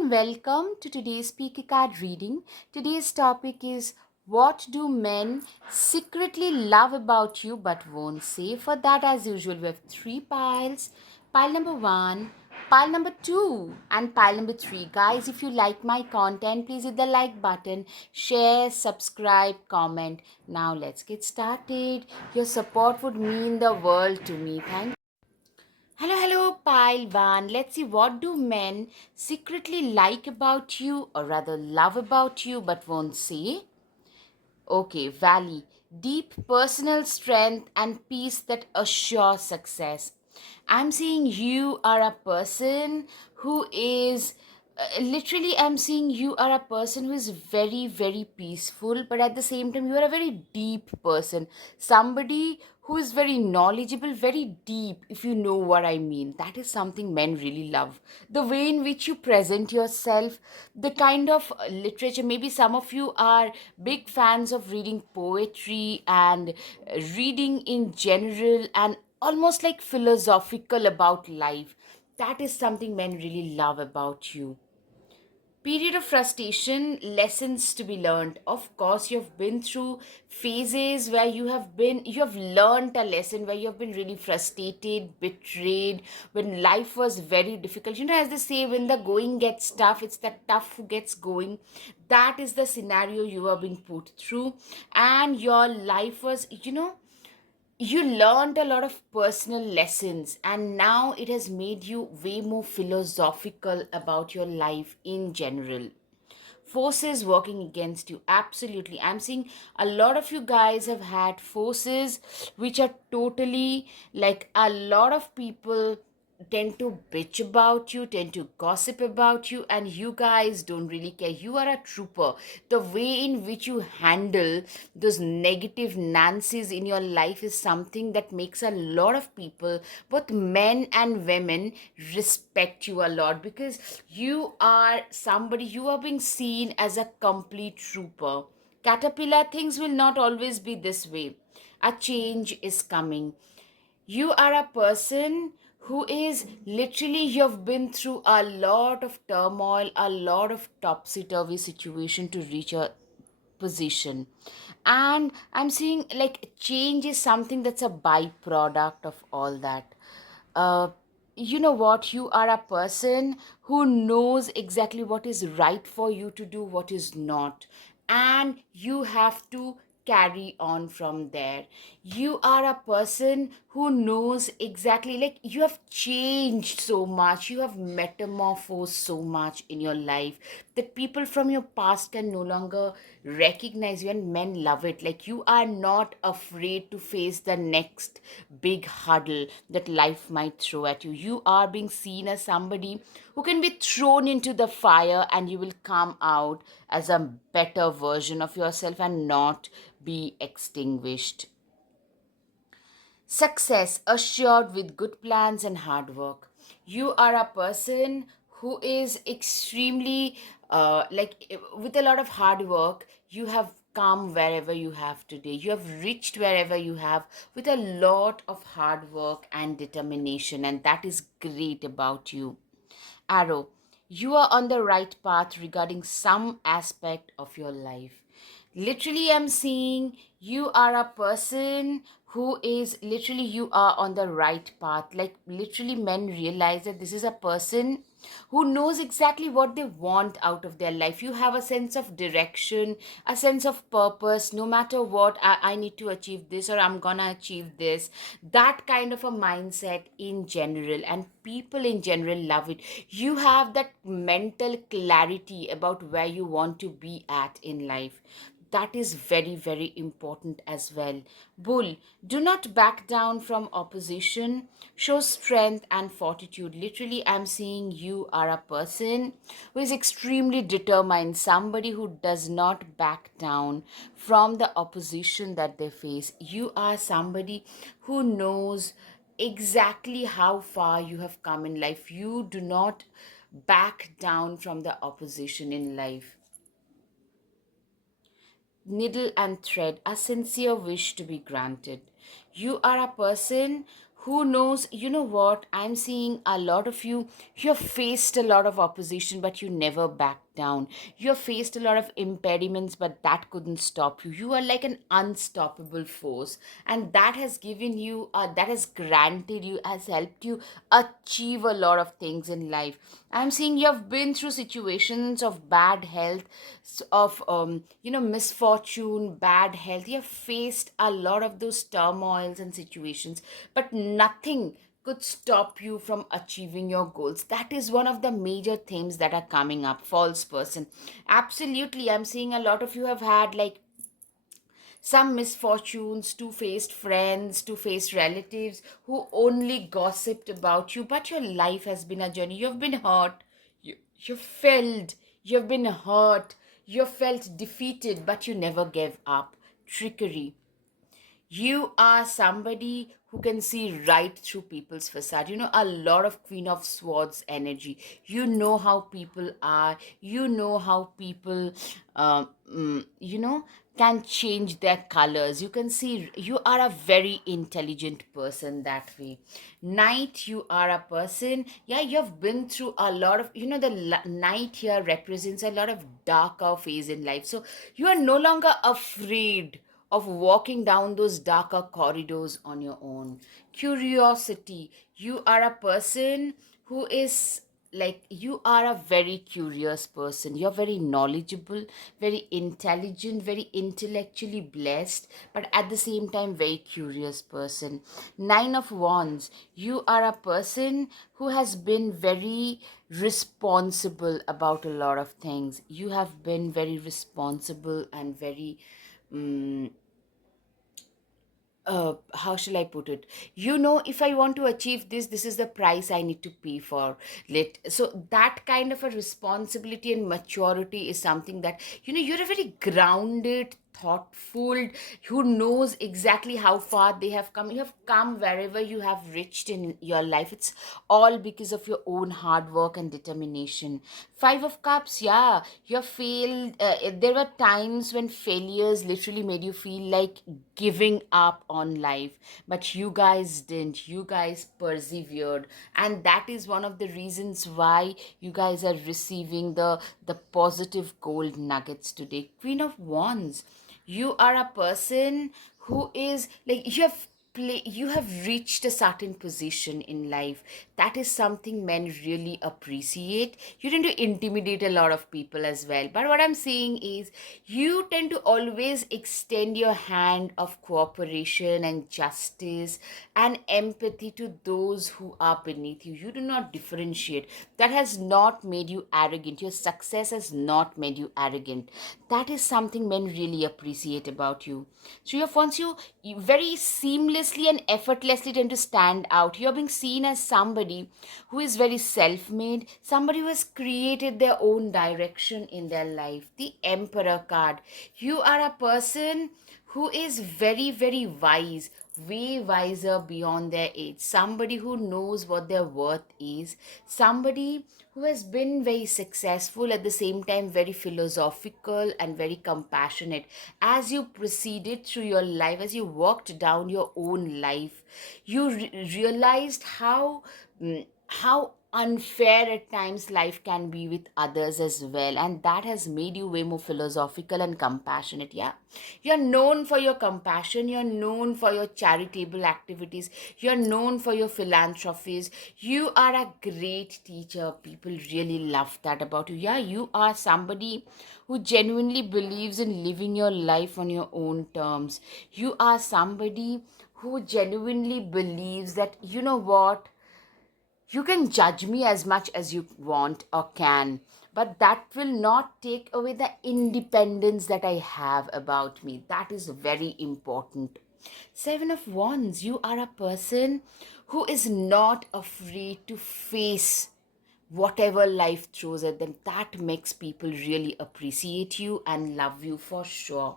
and welcome to today's speaker card reading. Today's topic is what do men secretly love about you but won't say? For that, as usual, we have three piles. Pile number one, pile number two, and pile number three. Guys, if you like my content, please hit the like button, share, subscribe, comment. Now, let's get started. Your support would mean the world to me. Thank Hello, hello, Pile One. Let's see, what do men secretly like about you, or rather love about you, but won't say? Okay, Valley. Deep personal strength and peace that assure success. I'm seeing you are a person who is literally, I'm seeing you are a person who is very, very peaceful, but at the same time, you are a very deep person. Somebody who is very knowledgeable, very deep, if you know what I mean. That is something men really love. The way in which you present yourself, the kind of literature, maybe some of you are big fans of reading poetry and reading in general and almost like philosophical about life. That is something men really love about you. Period of frustration, lessons to be learned. Of course, you've been through phases where you have learned a lesson, where you have been really frustrated, betrayed, when life was very difficult. You know, as they say, when the going gets tough, it's the tough who gets going. That is the scenario you are being put through, and your life was, you learned a lot of personal lessons, and now it has made you way more philosophical about your life in general. Forces working against you, absolutely. I'm seeing a lot of you guys have had forces which are totally, like, a lot of people tend to bitch about you, tend to gossip about you, and you guys don't really care. You are a trooper. The way in which you handle those negative Nancy's in your life is something that makes a lot of people, both men and women, respect you a lot, because you are somebody, you are being seen as a complete trooper. Caterpillar, things will not always be this way. A change is coming. You are a person who is literally, you've been through a lot of turmoil, a lot of topsy-turvy situation to reach a position. And I'm seeing like change is something that's a byproduct of all that. You know what, you are a person who knows exactly what is right for you to do, what is not, and you have to carry on from there. You are a person who knows exactly, like, you have changed so much, you have metamorphosed so much in your life that people from your past can no longer recognize you, and men love it. Like, you are not afraid to face the next big hurdle that life might throw at you. You are being seen as somebody who can be thrown into the fire, and you will come out as a better version of yourself and not be extinguished. Success assured with good plans and hard work. You are a person who is extremely, with a lot of hard work, you have come wherever you have today. You have reached wherever you have with a lot of hard work and determination, and that is great about you. Arrow, you are on the right path regarding some aspect of your life. Literally, I'm seeing you are a person who is literally, you are on the right path. Like, literally, men realize that this is a person who knows exactly what they want out of their life. You have a sense of direction, a sense of purpose. No matter what, I need to achieve this, or I'm gonna achieve this. That kind of a mindset in general, and people in general love it. You have that mental clarity about where you want to be at in life. That is very, very important as well. Bull, do not back down from opposition. Show strength and fortitude. Literally, I'm seeing you are a person who is extremely determined, somebody who does not back down from the opposition that they face. You are somebody who knows exactly how far you have come in life. You do not back down from the opposition in life. Needle and thread, a sincere wish to be granted. You are a person who knows, you know what, I'm seeing a lot of you, you have faced a lot of opposition but you never backed down. You have faced a lot of impediments but that couldn't stop you. You are like an unstoppable force, and that has given you that has granted you, has helped you achieve a lot of things in life. I'm seeing you have been through situations of bad health, of misfortune, bad health. You have faced a lot of those turmoils and situations, but nothing could stop you from achieving your goals. That is one of the major themes that are coming up. False person, absolutely. I'm seeing a lot of you have had like some misfortunes, two-faced friends, two-faced relatives who only gossiped about you, but your life has been a journey. You've been hurt, you failed, you've been hurt, you felt defeated, but you never gave up. Trickery, you are somebody who can see right through people's facade. You know, a lot of Queen of Swords energy. You know how people are. You know how people, can change their colors. You can see you are a very intelligent person that way. Knight, you are a person. Yeah, you have been through a lot of, knight here represents a lot of darker phase in life. So you are no longer afraid of walking down those darker corridors on your own. Curiosity, you are a person who is like, you are a very curious person. You're very knowledgeable, very intelligent, very intellectually blessed, but at the same time very curious person. Nine of Wands, you are a person who has been very responsible about a lot of things. You have been very responsible and very how shall I put it? You know, if I want to achieve this, this is the price I need to pay for it. So that kind of a responsibility and maturity is something that, you're a very grounded, thoughtful, who knows exactly how far they have come. You have come wherever you have reached in your life. It's all because of your own hard work and determination. Five of Cups, yeah, you failed. There were times when failures literally made you feel like giving up on life, but you guys didn't. You guys persevered, and that is one of the reasons why you guys are receiving the positive gold nuggets today. Queen of Wands, you are a person who is like, you have reached a certain position in life. That is something men really appreciate. You tend to intimidate a lot of people as well, but what I'm saying is you tend to always extend your hand of cooperation and justice and empathy to those who are beneath you. You do not differentiate. That has not made you arrogant. Your success has not made you arrogant. That is something men really appreciate about you. So your once you very seamlessly and effortlessly tend to stand out. You're being seen as somebody who is very self-made, somebody who has created their own direction in their life. The Emperor card, you are a person who is very, very wise, way wiser beyond their age, somebody who knows what their worth is, somebody who has been very successful, at the same time very philosophical and very compassionate. As you proceeded through your life, as you walked down your own life, you realized how unfair at times life can be with others as well, and that has made you way more philosophical and compassionate. Yeah, you're known for your compassion, you're known for your charitable activities, you're known for your philanthropies. You are a great teacher. People really love that about you. Yeah, you are somebody who genuinely believes in living your life on your own terms. You are somebody who genuinely believes that, you know what, you can judge me as much as you want or can, but that will not take away the independence that I have about me. That is very important. Seven of Wands, you are a person who is not afraid to face whatever life throws at them. That makes people really appreciate you and love you for sure.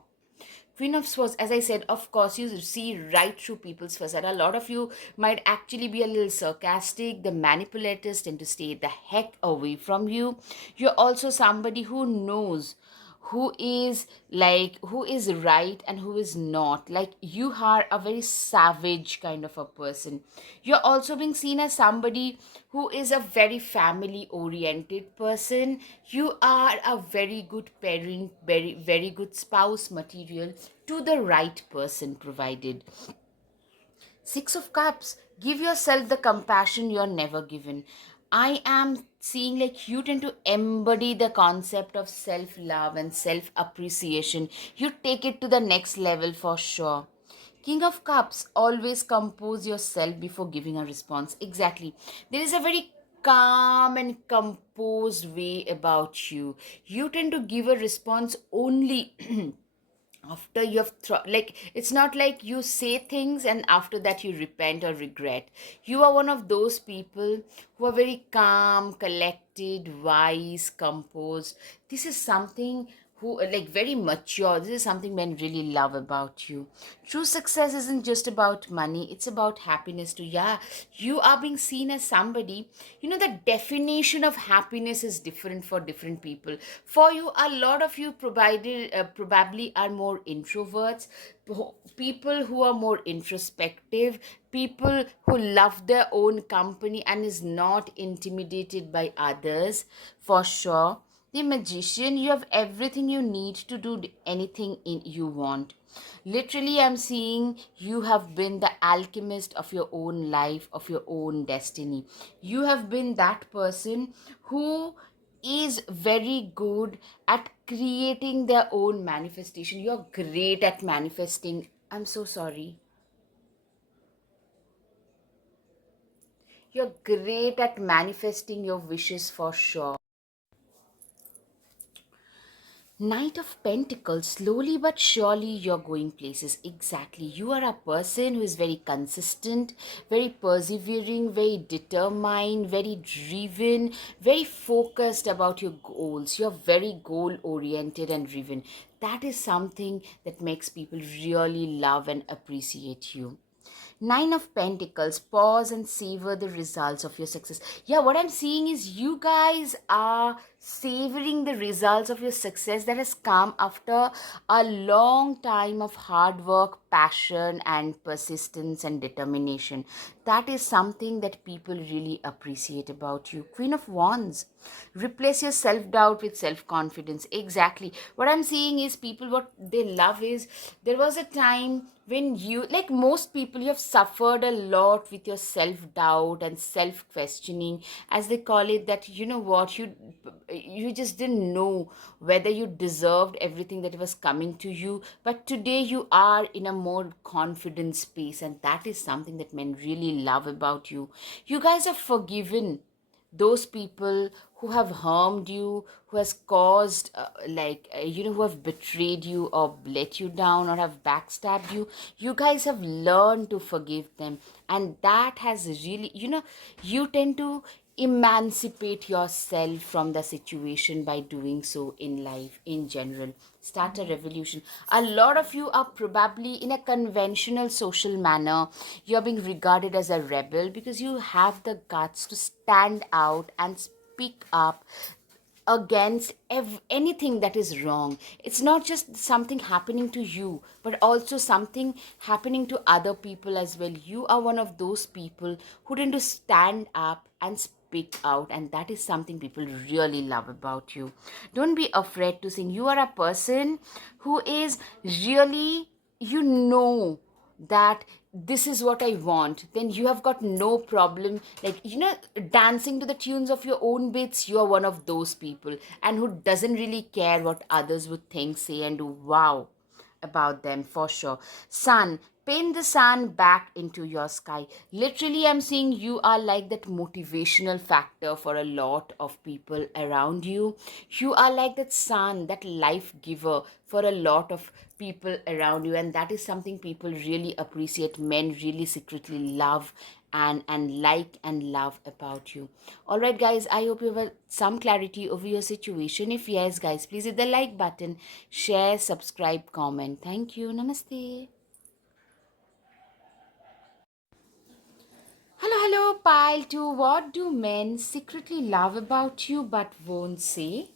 Queen of Swords, as I said, of course, you see right through people's facade. A lot of you might actually be a little sarcastic. The manipulators tend to stay the heck away from you. You're also somebody who knows who is right and who is not. Like, you are a very savage kind of a person. You're also being seen as somebody who is a very family oriented person. You are a very good parent, very good spouse material to the right person, provided. Six of Cups, give yourself the compassion you're never given. I am seeing like you tend to embody the concept of self love and self appreciation. You take it to the next level for sure. King of Cups, always compose yourself before giving a response. Exactly. There is a very calm and composed way about you. You tend to give a response only after you have like, it's not like you say things and after that you repent or regret. You are one of those people who are very calm, collected, wise, composed. This is something who like very mature. This is something men really love about you. True success isn't just about money, it's about happiness too. Yeah, you are being seen as somebody, the definition of happiness is different for different people. For you, a lot of you provided probably are more introverts, people who are more introspective, people who love their own company and is not intimidated by others, for sure. The Magician, you have everything you need to do anything you want. Literally, I'm seeing you have been the alchemist of your own life, of your own destiny. You have been that person who is very good at creating their own manifestation. You're great at manifesting. I'm so sorry. You're great at manifesting your wishes for sure. Knight of Pentacles, slowly but surely you're going places. Exactly. You are a person who is very consistent, very persevering, very determined, very driven, very focused about your goals. You're very goal oriented and driven. That is something that makes people really love and appreciate you. Nine of Pentacles, pause and savor the results of your success. Yeah, what I'm seeing is you guys are savoring the results of your success that has come after a long time of hard work, passion, and persistence and determination. That is something that people really appreciate about you. Queen of Wands, replace your self doubt with self confidence. Exactly. What I'm seeing is people, what they love is, there was a time when you, like most people, you have suffered a lot with your self doubt and self questioning, as they call it, that what, you just didn't know whether you deserved everything that was coming to you. But today you are in a more confident space, and that is something that men really love about you. You guys are forgiven those people who have harmed you, who has caused who have betrayed you or let you down or have backstabbed you. You guys have learned to forgive them, and that has really, you tend to emancipate yourself from the situation by doing so in life in general. Start a revolution. A lot of you are probably in a conventional social manner. You're being regarded as a rebel because you have the guts to stand out and speak up against anything that is wrong. It's not just something happening to you, but also something happening to other people as well. You are one of those people who tend to stand up and speak out, and that is something people really love about you. Don't be afraid to sing. You are a person who is really, that this is what I want, then you have got no problem, like, dancing to the tunes of your own beats. You are one of those people, and who doesn't really care what others would think, say, and do. Wow about them for sure. Sun, paint the sun back into your sky. Literally, I'm seeing you are like that motivational factor for a lot of people around you. You are like that sun, that life giver for a lot of people around you, and that is something people really appreciate. Men really secretly love and like and love about you. All right, guys, I hope you have some clarity over your situation. If yes, guys, please hit the like button, share, subscribe, comment. Thank you. Namaste. Hello, hello, pile 2. What do men secretly love about you but won't say?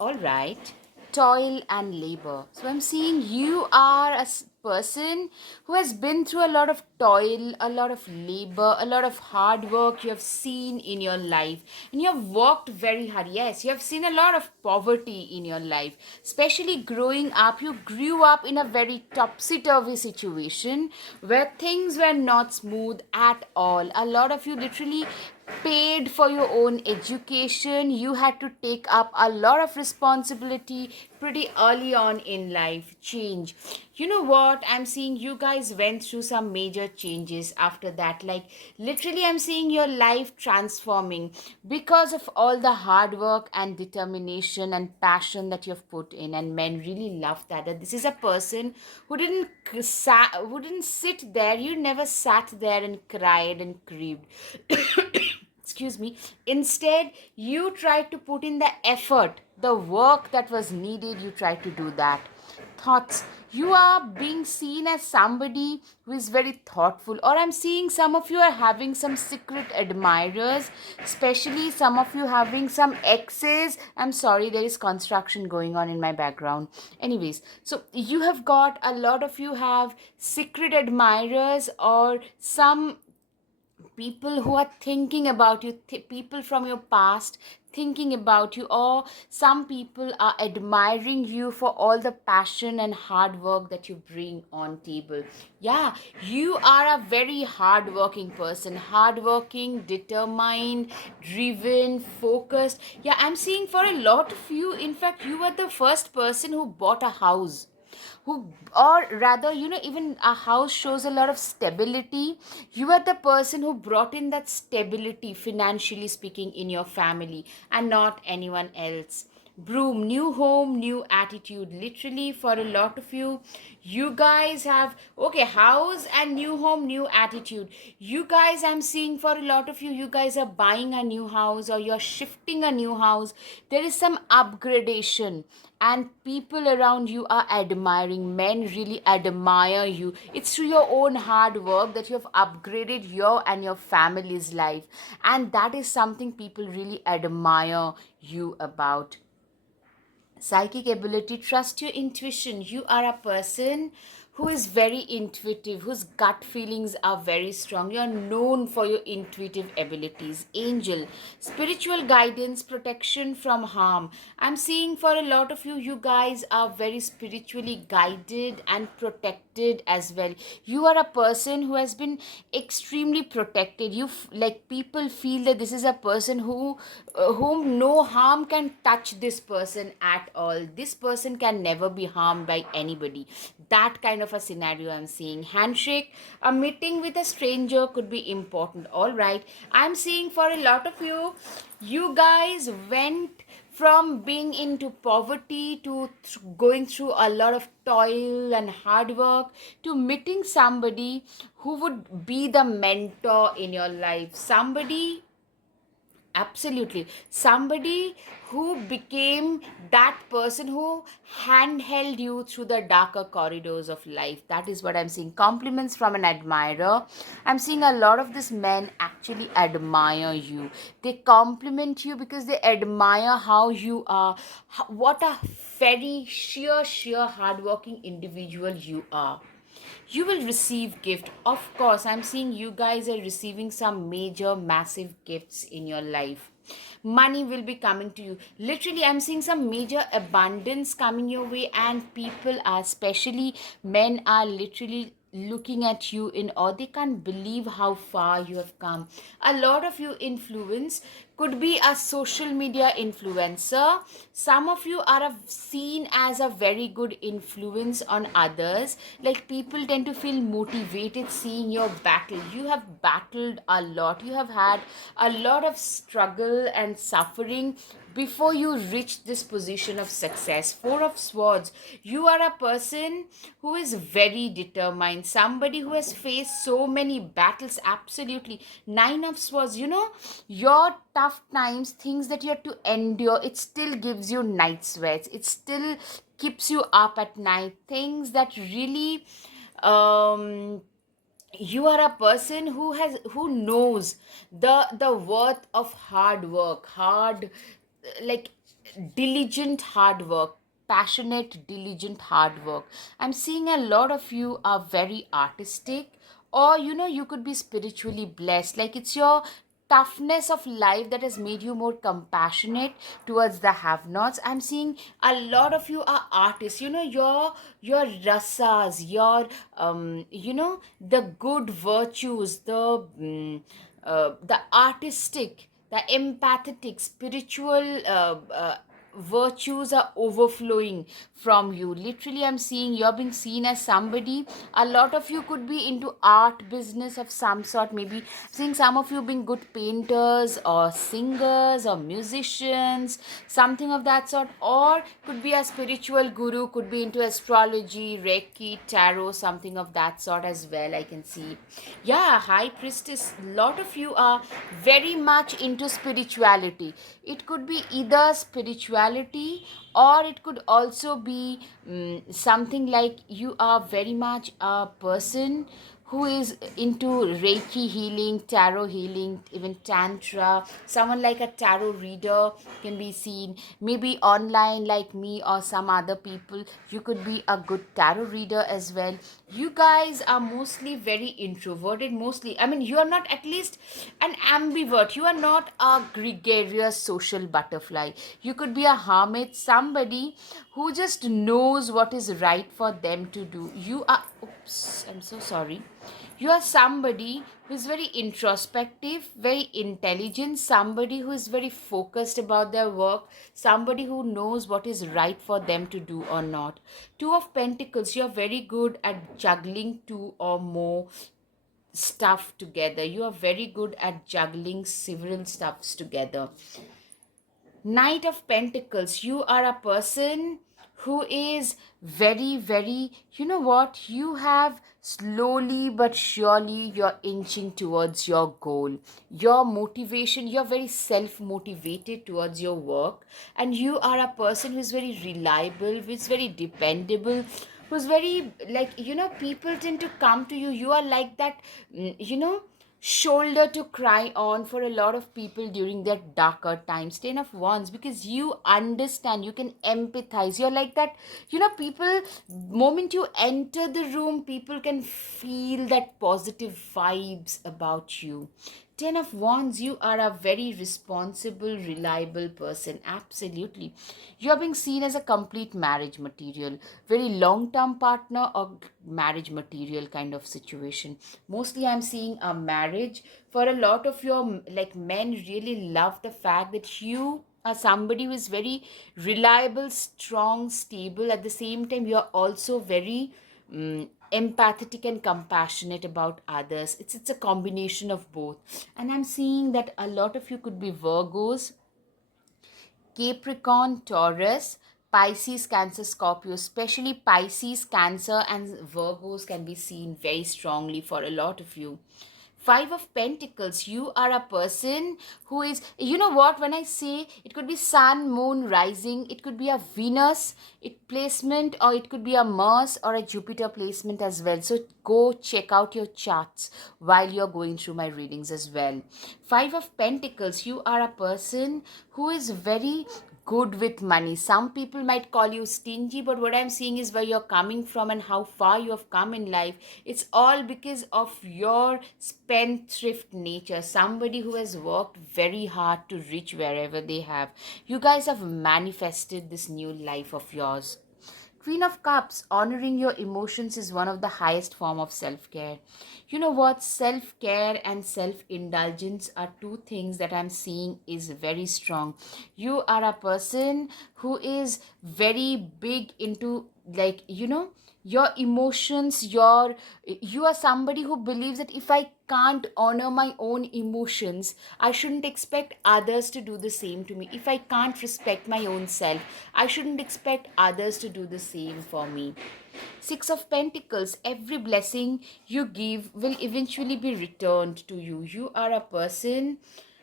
All right. toil and labor. So I'm seeing you are a person who has been through a lot of toil, a lot of labor, a lot of hard work you have seen in your life. And you have worked very hard. Yes, you have seen a lot of poverty in your life. Especially growing up, you grew up in a very topsy-turvy situation where things were not smooth at all. A lot of you literally paid for your own education. You had to take up a lot of responsibility pretty early on in life. Change, you know what, I'm seeing you guys went through some major changes after that. Like literally I'm seeing your life transforming because of all the hard work and determination and passion that you've put in, and men really love that this is a person who who didn't sit there. You never sat there and cried and grieved. Excuse me. Instead, you tried to put in the effort, the work that was needed. You tried to do that. Thoughts, you are being seen as somebody who is very thoughtful, or I'm seeing some of you are having some secret admirers, especially some of you having some exes. I'm sorry, there is construction going on in my background. Anyways, so you have got a lot of you have secret admirers, or some people who are thinking about you, people from your past thinking about you, or some people are admiring you for all the passion and hard work that you bring on table. Yeah, you are a very hardworking person, hardworking, determined, driven, focused. Yeah, I'm seeing for a lot of you, in fact you were the first person who bought a house, who, or rather, even a house shows a lot of stability. You are the person who brought in that stability, financially speaking, in your family, and not anyone else. Broom, new home, new attitude. Literally, for a lot of you, you guys have, okay, house and new home, new attitude. You guys, I'm seeing for a lot of you, you guys are buying a new house, or you're shifting a new house. There is some upgradation, and people around you are admiring. Men really admire you. It's through your own hard work that you have upgraded your and your family's life, and that is something people really admire you about. Psychic ability, trust your intuition. You are a person who is very intuitive, whose gut feelings are very strong. You are known for your intuitive abilities. Angel, spiritual guidance, protection from harm. I'm seeing for a lot of you, you guys are very spiritually guided and protected as well. You are a person who has been extremely protected. Like people feel that this is a person whom no harm can touch this person at all. This person can never be harmed by anybody. That kind of a scenario I'm seeing. Handshake, a meeting with a stranger could be important. All right, I'm seeing for a lot of you, you guys went from being into poverty to going through a lot of toil and hard work, to meeting somebody who would be the mentor in your life. Somebody, absolutely. Somebody who became that person who handheld you through the darker corridors of life. That is what I'm seeing. Compliments from an admirer. I'm seeing a lot of these men actually admire you. They compliment you because they admire how you are. What a very sheer, hardworking individual you are. You will receive gift. Of course, I'm seeing you guys are receiving some major massive gifts in your life. Money will be coming to you. Literally, I'm seeing some major abundance coming your way, and people are, especially men, are literally looking at you in awe. They can't believe how far you have come. A lot of you influence could be a social media influencer. Some of you are seen as a very good influence on others. Like people tend to feel motivated seeing your battle. You have battled a lot. You have had a lot of struggle and suffering before you reach this position of success. Four of Swords, you are a person who is very determined, somebody who has faced so many battles. Absolutely. Nine of Swords, your tough times, things that you have to endure, it still gives you night sweats, it still keeps you up at night. Things that really, you are a person who knows the worth of hard work, like diligent hard work. passionate, diligent hard work. I'm seeing a lot of you are very artistic, or you could be spiritually blessed, like it's your toughness of life that has made you more compassionate towards the have nots. I'm seeing a lot of you are artists, your rasas, your the good virtues, the artistic, the empathetic, spiritual virtues are overflowing from you. Literally, I'm seeing you're being seen as somebody. A lot of you could be into art business of some sort. Maybe seeing some of you being good painters or singers or musicians, something of that sort. Or could be a spiritual guru, could be into astrology, reiki, tarot, something of that sort as well. I can see, yeah, high priestess. Lot of you are very much into spirituality. It could be either spirituality, or it could also be something like you are very much a person who is into Reiki healing, tarot healing, even Tantra. Someone like a tarot reader can be seen. Maybe online, like me or some other people, you could be a good tarot reader as well. You guys are mostly very introverted, mostly. I mean, you are not, at least an ambivert. You are not a gregarious social butterfly. You could be a hermit, somebody who just knows what is right for them to do. You are, oops, I'm so sorry. You are somebody who is very introspective, very intelligent, somebody who is very focused about their work, somebody who knows what is right for them to do or not. Two of Pentacles, you are very good at juggling two or more stuff together. You are very good at juggling several stuffs together. Knight of Pentacles, you are a person who is very, very, you have slowly but surely you're inching towards your goal. Your motivation, you're very self motivated towards your work, and you are a person who's very reliable, who's very dependable, who's very, like, people tend to come to you. You are like that, shoulder to cry on for a lot of people during their darker times. 10 of Wands, because you understand, you can empathize. You're like that, people, moment you enter the room, people can feel that positive vibes about you. 10 of Wands, you are a very responsible, reliable person. Absolutely. You are being seen as a complete marriage material, very long term partner or marriage material kind of situation. Mostly, I'm seeing a marriage. For a lot of your, like, men really love the fact that you are somebody who is very reliable, strong, stable. At the same time, you're also very empathetic and compassionate about others. It's a combination of both. And I'm seeing that a lot of you could be Virgos, Capricorn, Taurus, Pisces, Cancer, Scorpio. Especially Pisces, Cancer, and Virgos can be seen very strongly for a lot of you. Five of Pentacles, you are a person who is, when I say, it could be Sun, Moon, Rising, it could be a Venus placement, or it could be a Mars or a Jupiter placement as well. So go check out your charts while you're going through my readings as well. Five of Pentacles, you are a person who is very good with money. Some people might call you stingy, but what I'm seeing is where you're coming from and how far you have come in life. It's all because of your spendthrift nature. Somebody who has worked very hard to reach wherever they have. You guys have manifested this new life of yours. Queen of Cups, honoring your emotions is one of the highest form of self-care. You know what? Self-care and self-indulgence are two things that I'm seeing is very strong. You are a person who is very big into, like, your emotions. You are somebody who believes that if I can't honor my own emotions, I shouldn't expect others to do the same to me. If I can't respect my own self, I shouldn't expect others to do the same for me. Six of Pentacles, every blessing you give will eventually be returned to you. You are a person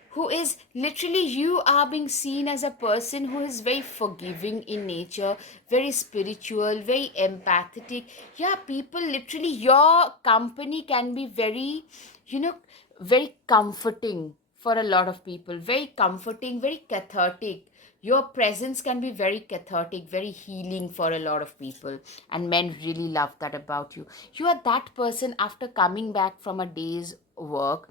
who is, literally, you are being seen as a person who is very forgiving in nature, very spiritual, very empathetic. Yeah, people, literally, your company can be very, very comforting for a lot of people, very comforting, very cathartic. Your presence can be very cathartic, very healing for a lot of people, and men really love that about you. You are that person after coming back from a day's work.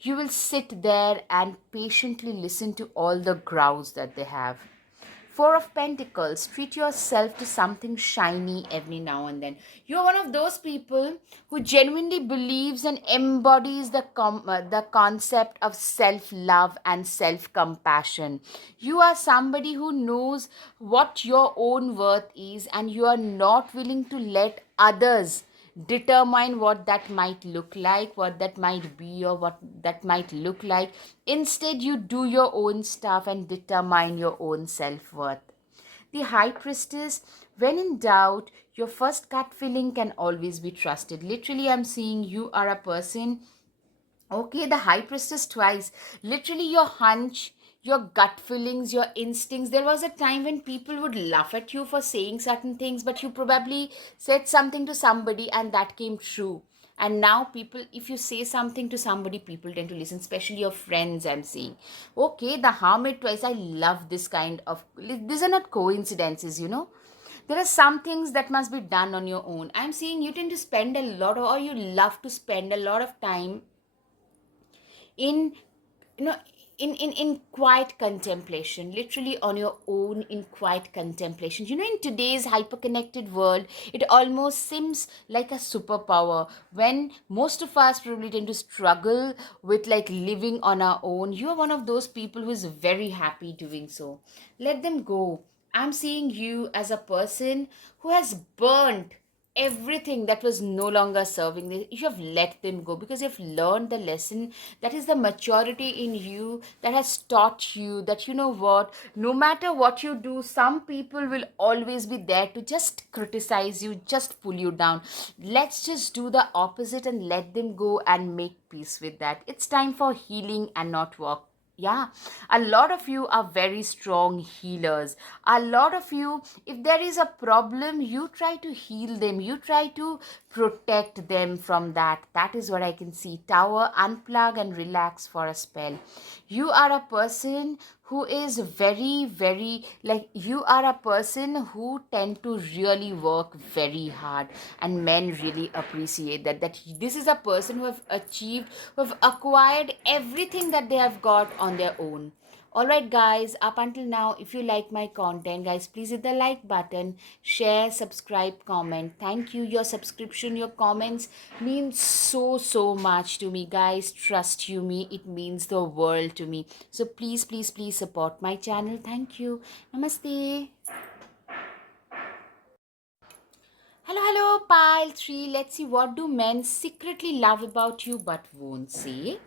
You will sit there and patiently listen to all the growls that they have. Four of Pentacles, treat yourself to something shiny every now and then. You're one of those people who genuinely believes and embodies the concept of self love and self compassion. You are somebody who knows what your own worth is, and you are not willing to let others determine what that might look like, what that might be, or what that might look like. Instead, you do your own stuff and determine your own self worth. The High Priestess, when in doubt, your first gut feeling can always be trusted. Literally, I'm seeing you are a person. Okay, the High Priestess twice. Literally, your hunch, your gut feelings, your instincts. There was a time when people would laugh at you for saying certain things, but you probably said something to somebody and that came true. And now, people, if you say something to somebody, people tend to listen, especially your friends. I'm seeing. Okay, the Hermit twice. I love this kind of. These are not coincidences. There are some things that must be done on your own. I'm seeing you tend to spend a lot of, or you love to spend a lot of time in you know in quiet contemplation, literally on your own, in quiet contemplation. In today's hyperconnected world, it almost seems like a superpower when most of us probably tend to struggle with like living on our own. You are one of those people who is very happy doing so. Let them go. I'm seeing you as a person who has burnt everything that was no longer serving. You have let them go because you've learned the lesson. That is the maturity in you that has taught you that, you know what, no matter what you do, some people will always be there to just criticize you, just pull you down. Let's just do the opposite and let them go and make peace with that. It's time for healing and not walk. Yeah, a lot of you are very strong healers. A lot of you, if there is a problem, you try to heal them, you try to protect them from that. That is what I can see. Tower, unplug and relax for a spell. You are a person who is very, very, like, you are a person who tend to really work very hard, and men really appreciate that this is a person who have achieved, who have acquired everything that they have got on their own. Alright, guys, up until now, if you like my content, guys, please hit the like button, share, subscribe, comment. Thank you. Your subscription, your comments mean so, so much to me, guys. Trust you me, it means the world to me. So please, please, please support my channel. Thank you. Namaste. Hello, hello, pile 3. Let's see, what do men secretly love about you but won't say?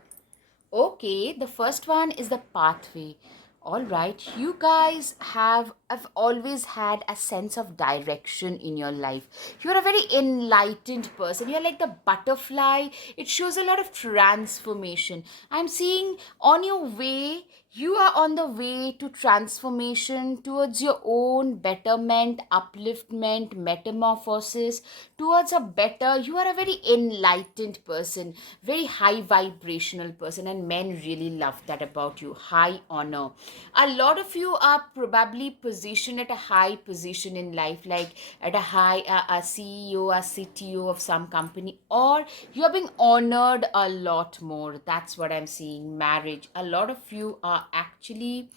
Okay, the first one is the pathway. All right, you guys have always had a sense of direction in your life. You're a very enlightened person. You're like the butterfly. It shows a lot of transformation. I'm seeing on your way, you are on the way to transformation towards your own betterment, upliftment, metamorphosis, towards a better. You are a very enlightened person, very high vibrational person, and men really love that about you. High honor. A lot of you are probably positioned at a high position in life, like at a high a CEO, a CTO of some company, or you are being honored a lot more. That's what I'm seeing. Marriage. A lot of you are actually,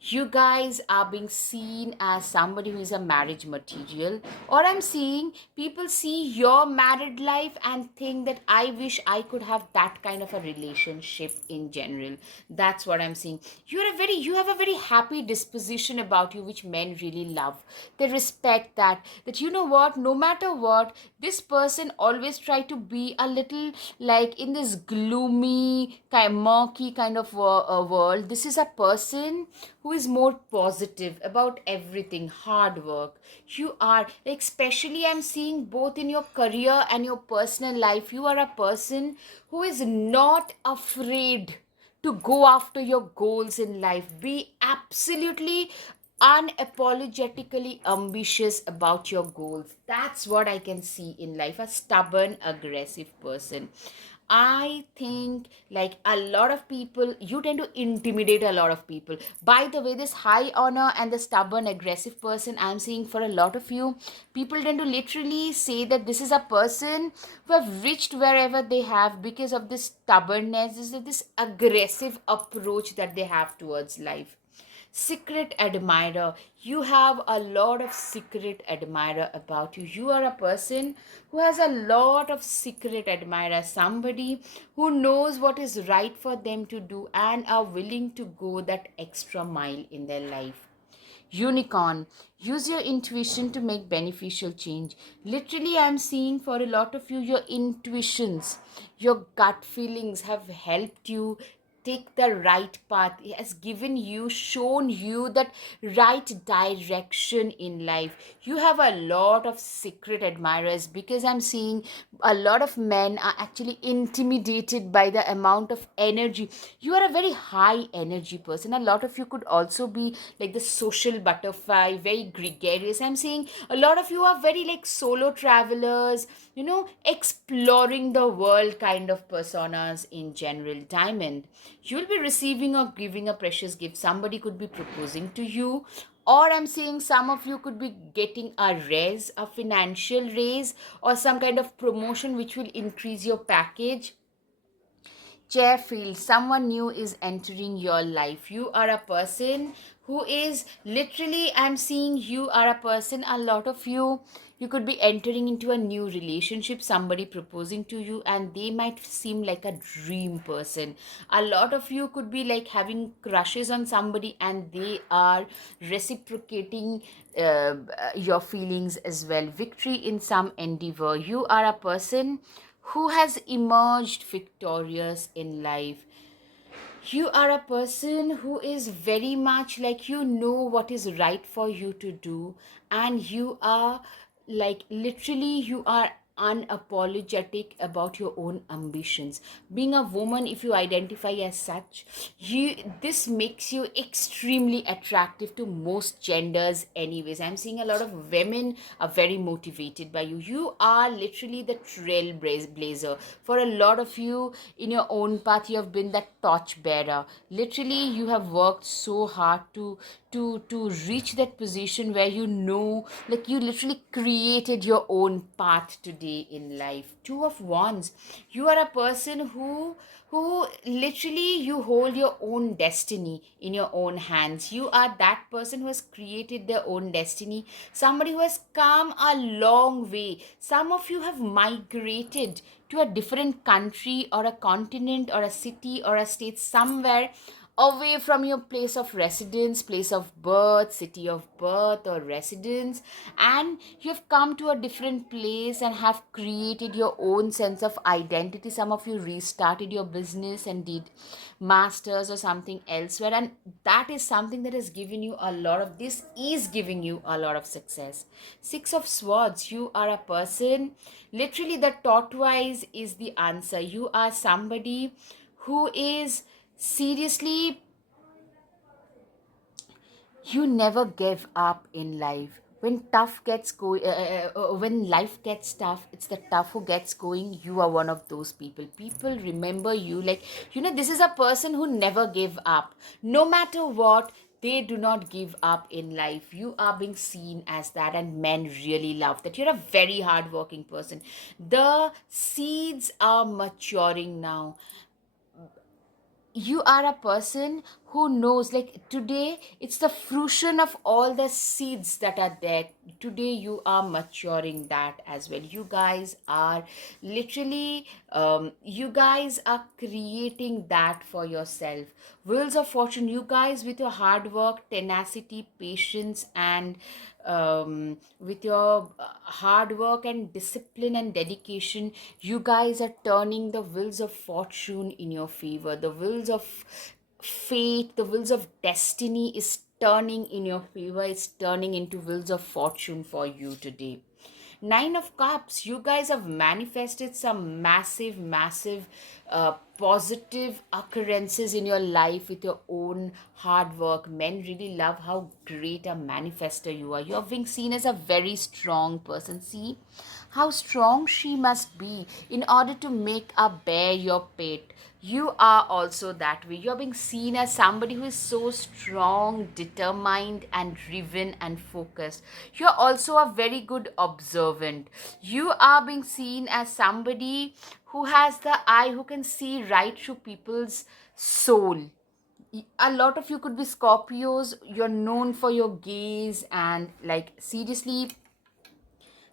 you guys are being seen as somebody who is a marriage material, or I'm seeing people see your married life and think that I wish I could have that kind of a relationship in general. That's what I'm seeing. You have a very happy disposition about you, which men really love. They respect that you know what, no matter what, this person always try to be a little like in this gloomy kind murky kind of world. This is a person who is more positive about everything. Hard work. You are like, especially I'm seeing both in your career and your personal life, you are a person who is not afraid to go after your goals in life. Be absolutely unapologetically ambitious about your goals. That's what I can see in life. A stubborn, aggressive person. I think like a lot of people, you tend to intimidate a lot of people. By the way, this high honor and the stubborn, aggressive person I'm seeing for a lot of you, people tend to literally say that this is a person who have reached wherever they have because of this stubbornness, this aggressive approach that they have towards life. Secret admirer, you have a lot of secret admirer about you. You are a person who has a lot of secret admirer, somebody who knows what is right for them to do and are willing to go that extra mile in their life. Unicorn, use your intuition to make beneficial change. Literally, I'm seeing for a lot of you, your intuitions, your gut feelings have helped you take the right path. It has given you, shown you that right direction in life. You have a lot of secret admirers because I'm seeing a lot of men are actually intimidated by the amount of energy. You are a very high energy person. A lot of you could also be like the social butterfly, very gregarious. I'm seeing a lot of you are very like solo travelers, exploring the world kind of personas in general. Diamond, you'll be receiving or giving a precious gift. Somebody could be proposing to you, or I'm saying some of you could be getting a raise, a financial raise, or some kind of promotion which will increase your package. Chairfield, someone new is entering your life. You are a person who is literally, I'm seeing you are a person, a lot of you could be entering into a new relationship, somebody proposing to you, and they might seem like a dream person. A lot of you could be like having crushes on somebody, and they are reciprocating your feelings as well. Victory in some endeavor. You are a person who has emerged victorious in life. You are a person who is very much like you know what is right for you to do, and you are like literally you are unapologetic about your own ambitions. Being a woman, if you identify as such, you this makes you extremely attractive to most genders anyways. I'm seeing a lot of women are very motivated by you. You are literally the trailblazer for a lot of you. In your own path, you have been that torch bearer. Literally, you have worked so hard to reach that position where like you literally created your own path today in life. Two of wands, you are a person who literally you hold your own destiny in your own hands. You are that person who has created their own destiny, somebody who has come a long way. Some of you have migrated to a different country or a continent or a city or a state somewhere away from your place of residence, place of birth, city of birth, or residence, and you have come to a different place and have created your own sense of identity. Some of you restarted your business and did masters or something elsewhere, and that is something that has given you a lot of this, is giving you a lot of success. Six of swords, you are a person, literally the tortoise is the answer. You are somebody who is seriously, you never give up in life. When tough gets going, when life gets tough, it's the tough who gets going. You are one of those people. People remember you like, this is a person who never gave up. No matter what, they do not give up in life. You are being seen as that, and men really love that. You're a very hardworking person. The seeds are maturing now. You are a person who knows, like today it's the fruition of all the seeds that are there. Today you are maturing that as well. You guys are literally you guys are creating that for yourself. Wheels of fortune, you guys with your hard work, tenacity, patience, and with your hard work and discipline and dedication, you guys are turning the wheels of fortune in your favor. The wheels of fate, the wheels of destiny is turning in your favor. It's turning into wheels of fortune for you today. Nine of Cups, you guys have manifested some massive positive occurrences in your life with your own hard work. Men really love how great a manifester you are. You're being seen as a very strong person. See how strong she must be in order to make a bear your pet. You are also that way. You're being seen as somebody who is so strong, determined, and driven and focused. You're also a very good observant. You are being seen as somebody who has the eye, who can see right through people's soul. A lot of you could be Scorpios. You're known for your gaze and, like, seriously,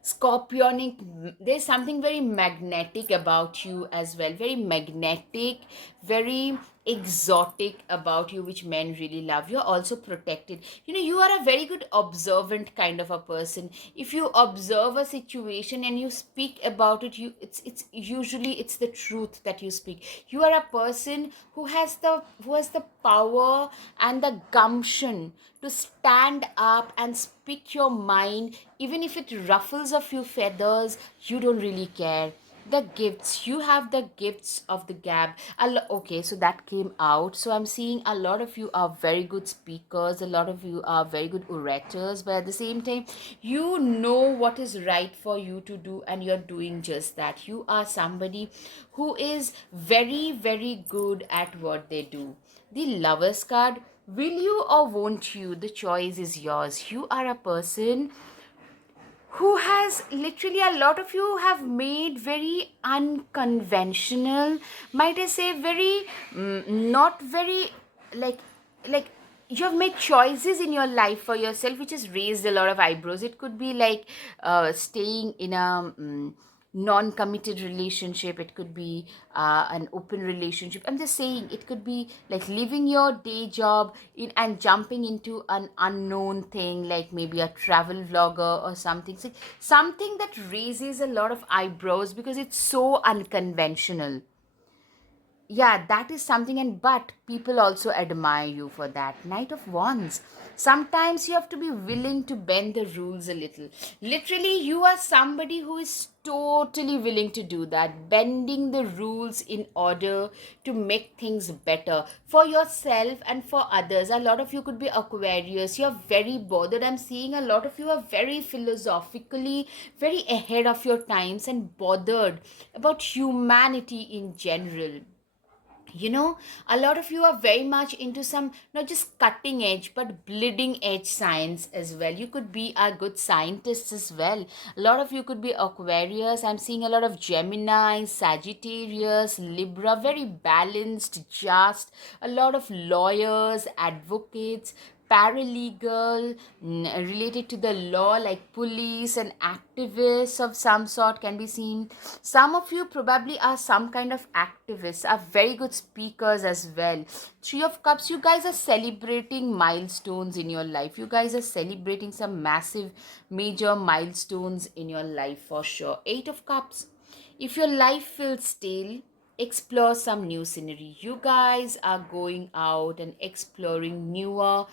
scorpionic. There's something very magnetic about you as well, very magnetic, very exotic about you, which men really love. You're also protected. You are a very good observant kind of a person. If you observe a situation and you speak about it, it's usually it's the truth that you speak. You are a person who has the power and the gumption to stand up and speak your mind. Even if it ruffles a few feathers, you don't really care. The gifts, you have the gifts of the gab. Okay, so that came out. So I'm seeing a lot of you are very good speakers, a lot of you are very good orators, but at the same time, you know what is right for you to do, and you're doing just that. You are somebody who is very, very good at what they do. The Lovers card, will you or won't you? The choice is yours. You are a person who has literally, a lot of you have made very unconventional, might I say, very not very, like like you have made choices in your life for yourself which has raised a lot of eyebrows. It could be like staying in a non-committed relationship. It could be an open relationship. I'm just saying, it could be like leaving your day job and jumping into an unknown thing, like maybe a travel vlogger or something. So something that raises a lot of eyebrows because it's so unconventional. Yeah, that is something. And but people also admire you for that. Knight of Wands, sometimes you have to be willing to bend the rules a little. Literally, you are somebody who is totally willing to do that, bending the rules in order to make things better for yourself and for others. A lot of you could be Aquarius. You're very bothered. I'm seeing a lot of you are very philosophically very ahead of your times and bothered about humanity in general. A lot of you are very much into some, not just cutting edge but bleeding edge science as well. You could be a good scientist as well. A lot of you could be Aquarius. I'm seeing a lot of Gemini, Sagittarius, Libra, very balanced, just a lot of lawyers, advocates, paralegal, related to the law, like police and activists of some sort can be seen. Some of you probably are some kind of activists, are very good speakers as well. Three of Cups, you guys are celebrating milestones in your life. You guys are celebrating some massive major milestones in your life for sure. Eight of Cups, if your life feels stale, explore some new scenery. You guys are going out and exploring newer,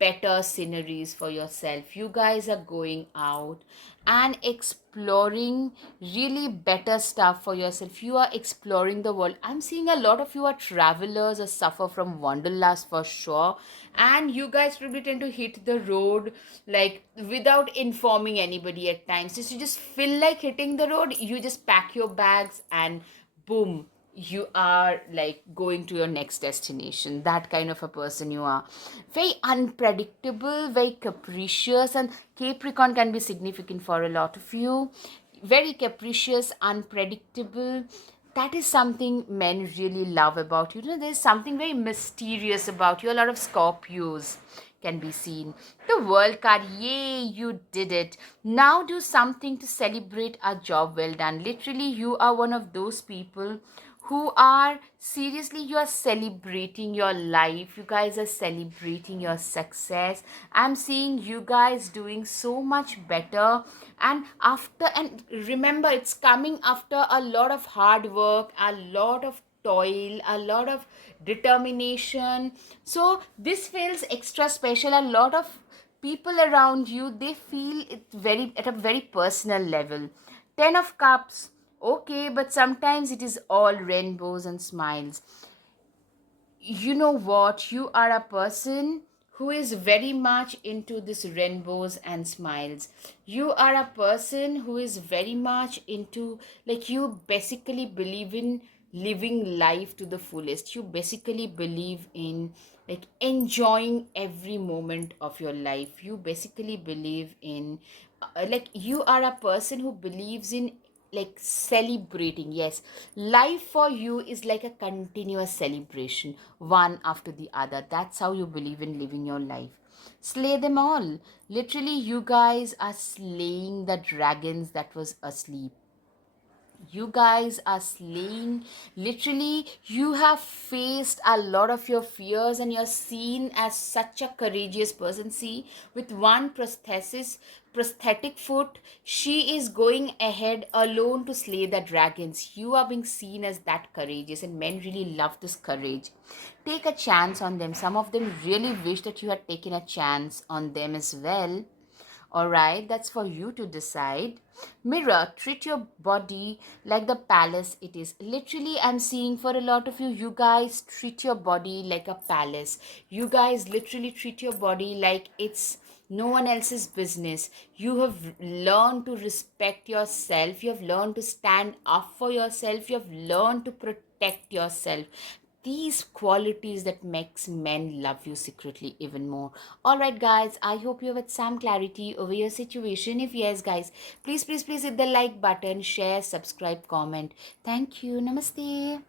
better sceneries for yourself. You guys are going out and exploring really better stuff for yourself. You are exploring the world. I'm seeing a lot of you are travelers or suffer from wanderlust for sure. And you guys probably tend to hit the road like without informing anybody at times. Just you just feel like hitting the road, you just pack your bags and boom, you are like going to your next destination. That kind of a person you are. Very unpredictable, very capricious, and Capricorn can be significant for a lot of you. Very capricious, unpredictable. That is something men really love about you. There's something very mysterious about you. A lot of Scorpios can be seen. The World card, yay, you did it. Now do something to celebrate a job well done. Literally, you are one of those people who are seriously, you are celebrating your life. You guys are celebrating your success. I'm seeing you guys doing so much better. And remember, it's coming after a lot of hard work, a lot of toil, a lot of determination. So this feels extra special. A lot of people around you, they feel it very at a very personal level. 10 of Cups, Okay, but sometimes it is all rainbows and smiles. You know what? You are a person who is very much into this rainbows and smiles. You are a person who is very much into, like, you basically believe in living life to the fullest. You basically believe in, like, enjoying every moment of your life. You basically believe in, like, you are a person who believes in, like, celebrating. Yes, life for you is like a continuous celebration, one after the other. That's how you believe in living your life. Slay them all. Literally, you guys are slaying the dragons that was asleep. You guys are slaying. Literally, you have faced a lot of your fears and you're seen as such a courageous person. See, with one prosthetic foot, she is going ahead alone to slay the dragons. You are being seen as that courageous, and men really love this courage. Take a chance on them. Some of them really wish that you had taken a chance on them as well. Alright, that's for you to decide. Mirror, treat your body like the palace it is. Literally, I'm seeing for a lot of you, you guys treat your body like a palace. You guys literally treat your body like it's no one else's business. You have learned to respect yourself. You have learned to stand up for yourself. You have learned to protect yourself. These qualities that makes men love you secretly even more. All right, guys, I hope you have had some clarity over your situation. If yes, guys, please hit the like button, share, subscribe, comment. Thank you. Namaste.